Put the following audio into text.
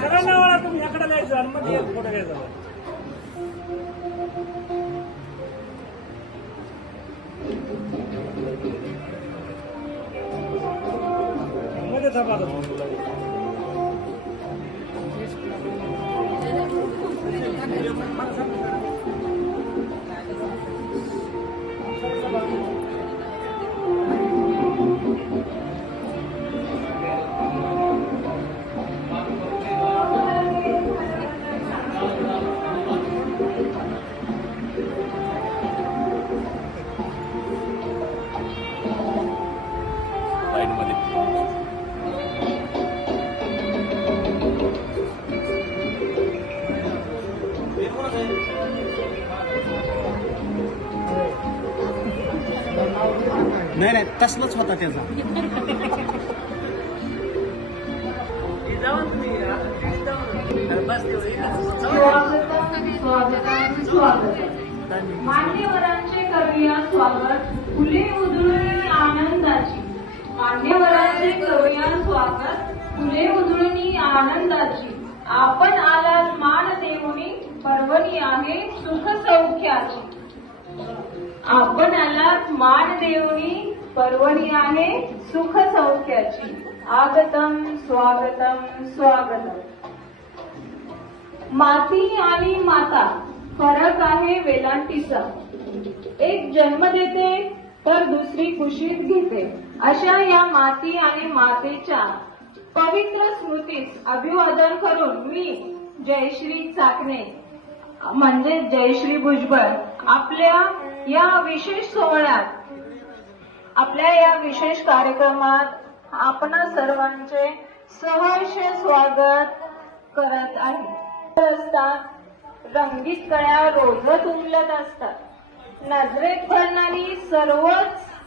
सगळ्यांना तुम्ही याकडे जायचं आणि मग फोटो घ्यायचा. मध्ये थांबा. नाही नाही तसलंच होता त्याचा. मान्यवरांचे करूया स्वागत फुले उधळून आनंदाची. मान्यवरांचे करूया स्वागत फुले उधळून आनंदाची. आपण आलात मान देऊनी पर्वणी आहे सुख सौख्याची. आपण आलात मान देऊनी पर्वणी आहे सुख सौख्याची. आगतम स्वागतम स्वागतम. माती आणि माता फरक आहे वेलांटीचा. एक जन्म देते तर दुसरी कुशीत घेते. अशा या माती आणि मातेच्या पवित्र स्मृतीस अभिवादन करून मी जयश्री चाकणे म्हणजे जयश्री भुजबळ आपल्या या विशेष सोहळ्यात, आपल्या या विशेष कार्यक्रमात आपणा सर्वांचे सहर्ष स्वागत करत आहे. असतात रंगीत कळ्या रोजच उमलत असतात. नजरेत भरणारी सर्वच